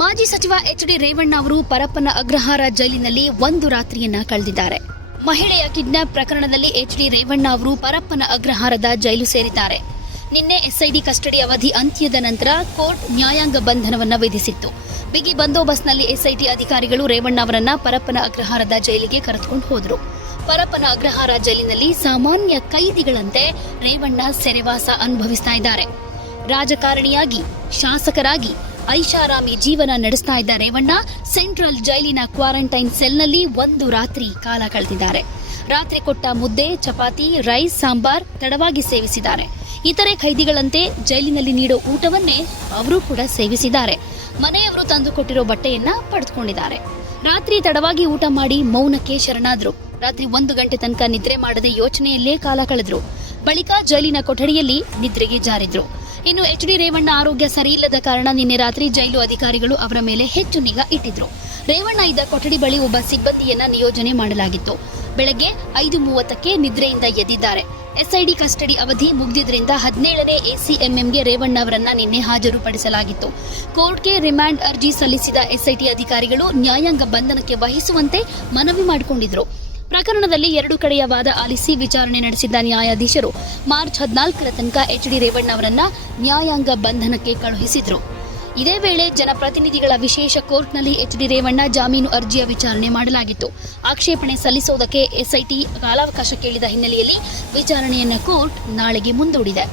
ಮಾಜಿ ಸಚಿವ H D Revanna ಅವರು ಪರಪ್ಪನ ಅಗ್ರಹಾರ ಜೈಲಿನಲ್ಲಿ ಒಂದು ರಾತ್ರಿಯನ್ನ ಕಳೆದಿದ್ದಾರೆ. ಮಹಿಳೆಯ ಕಿಡ್ನಾಪ್ ಪ್ರಕರಣದಲ್ಲಿ ಎಚ್ ಡಿ ರೇವಣ್ಣ ಅವರು ಪರಪ್ಪನ ಅಗ್ರಹಾರದ ಜೈಲು ಸೇರಿದ್ದಾರೆ. ನಿನ್ನೆ ಎಸ್ಐಡಿ ಕಸ್ಟಡಿ ಅವಧಿ ಅಂತ್ಯದ ನಂತರ ಕೋರ್ಟ್ ನ್ಯಾಯಾಂಗ ಬಂಧನವನ್ನು ವಿಧಿಸಿತ್ತು. ಬಿಗಿ ಬಂದೋಬಸ್ತ್ನಲ್ಲಿ ಎಸ್ಐಟಿ ಅಧಿಕಾರಿಗಳು ರೇವಣ್ಣ ಅವರನ್ನ ಪರಪ್ಪನ ಅಗ್ರಹಾರದ ಜೈಲಿಗೆ ಕರೆದುಕೊಂಡು ಹೋದರು. ಪರಪ್ಪನ ಅಗ್ರಹಾರ ಜೈಲಿನಲ್ಲಿ ಸಾಮಾನ್ಯ ಕೈದಿಗಳಂತೆ ರೇವಣ್ಣ ಸೆರೆವಾಸ ಅನುಭವಿಸ್ತಾ ಇದ್ದಾರೆ. ರಾಜಕಾರಣಿಯಾಗಿ, ಶಾಸಕರಾಗಿ ಐಷಾರಾಮಿ ಜೀವನ ನಡೆಸ್ತಾ ಇದ್ದ ರೇವಣ್ಣ ಸೆಂಟ್ರಲ್ ಜೈಲಿನ ಕ್ವಾರಂಟೈನ್ ಸೆಲ್ನಲ್ಲಿ ಒಂದು ರಾತ್ರಿ ಕಾಲ ಕಳೆದಿದ್ದಾರೆ. ರಾತ್ರಿ ಕೊಟ್ಟ ಮುದ್ದೆ, ಚಪಾತಿ, ರೈಸ್, ಸಾಂಬಾರ್ ತಡವಾಗಿ ಸೇವಿಸಿದ್ದಾರೆ. ಇತರೆ ಖೈದಿಗಳಂತೆ ಜೈಲಿನಲ್ಲಿ ನೀಡೋ ಊಟವನ್ನೇ ಅವರು ಕೂಡ ಸೇವಿಸಿದ್ದಾರೆ. ಮನೆಯವರು ತಂದು ಕೊಟ್ಟಿರೋ ಬಟ್ಟೆಯನ್ನ ಪಡೆದುಕೊಂಡಿದ್ದಾರೆ. ರಾತ್ರಿ ತಡವಾಗಿ ಊಟ ಮಾಡಿ ಮೌನಕ್ಕೆ ಶರಣಾದ್ರು. ರಾತ್ರಿ ಒಂದು ಗಂಟೆ ತನಕ ನಿದ್ರೆ ಮಾಡದೆ ಯೋಚನೆಯಲ್ಲೇ ಕಾಲ ಕಳೆದ್ರು. ಬಳಿಕ ಜೈಲಿನ ಕೊಠಡಿಯಲ್ಲಿ ನಿದ್ರೆಗೆ ಜಾರಿದ್ರು. ಇನ್ನು ಎಚ್ ಡಿ ರೇವಣ್ಣ ಆರೋಗ್ಯ ಸರಿಯಿಲ್ಲದ ಕಾರಣ ನಿನ್ನೆ ರಾತ್ರಿ ಜೈಲು ಅಧಿಕಾರಿಗಳು ಅವರ ಮೇಲೆ ಹೆಚ್ಚು ನಿಗಾ ಇಟ್ಟಿದ್ರು. ರೇವಣ್ಣ ಇದ್ದ ಕೊಠಡಿ ಬಳಿ ಒಬ್ಬ ಸಿಬ್ಬಂದಿಯನ್ನ ನಿಯೋಜನೆ ಮಾಡಲಾಗಿತ್ತು. ಬೆಳಗ್ಗೆ ಐದು ಮೂವತ್ತಕ್ಕೆ ನಿದ್ರೆಯಿಂದ ಎದ್ದಿದ್ದಾರೆ. ಎಸ್ಐಡಿ ಕಸ್ಟಡಿ ಅವಧಿ ಮುಗಿದ್ರಿಂದ ಹದಿನೇಳನೇ ಎಸಿಎಂಎಂಗೆ ರೇವಣ್ಣ ಅವರನ್ನ ನಿನ್ನೆ ಹಾಜರುಪಡಿಸಲಾಗಿತ್ತು. ಕೋರ್ಟ್ಗೆ ರಿಮ್ಯಾಂಡ್ ಅರ್ಜಿ ಸಲ್ಲಿಸಿದ ಎಸ್ಐಟಿ ಅಧಿಕಾರಿಗಳು ನ್ಯಾಯಾಂಗ ಬಂಧನಕ್ಕೆ ವಹಿಸುವಂತೆ ಮನವಿ ಮಾಡಿಕೊಂಡಿದ್ರು. ಪ್ರಕರಣದಲ್ಲಿ ಎರಡು ಕಡೆಯ ವಾದ ಆಲಿಸಿ ವಿಚಾರಣೆ ನಡೆಸಿದ್ದ ನ್ಯಾಯಾಧೀಶರು ಮಾರ್ಚ್ ಹದಿನಾಲ್ಕರ ತನಕ ಎಚ್ ಡಿ ರೇವಣ್ಣ ಅವರನ್ನ ನ್ಯಾಯಾಂಗ ಬಂಧನಕ್ಕೆ ಕಳುಹಿಸಿದ್ರು. ಇದೇ ವೇಳೆ ಜನಪ್ರತಿನಿಧಿಗಳ ವಿಶೇಷ ಕೋರ್ಟ್ನಲ್ಲಿ ಎಚ್ ಡಿ ರೇವಣ್ಣ ಜಾಮೀನು ಅರ್ಜಿಯ ವಿಚಾರಣೆ ಮಾಡಲಾಗಿತ್ತು. ಆಕ್ಷೇಪಣೆ ಸಲ್ಲಿಸುವುದಕ್ಕೆ ಎಸ್ಐಟಿ ಕಾಲಾವಕಾಶ ಕೇಳಿದ ಹಿನ್ನೆಲೆಯಲ್ಲಿ ವಿಚಾರಣೆಯನ್ನು ಕೋರ್ಟ್ ನಾಳೆಗೆ ಮುಂದೂಡಿದೆ.